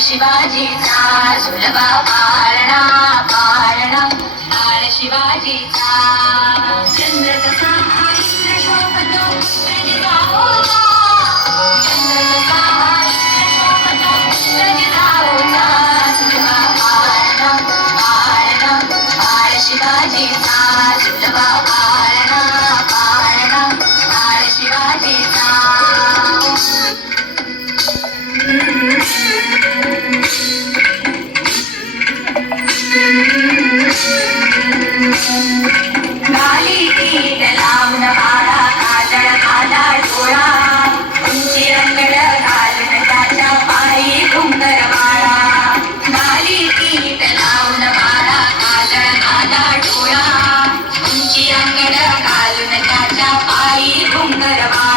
शिवाजीचा Sulabha पारणा पारणा Bal शिवाजीचा Sulabha पारणा पारणा Bal शिवाजीचा. 用的，对吧？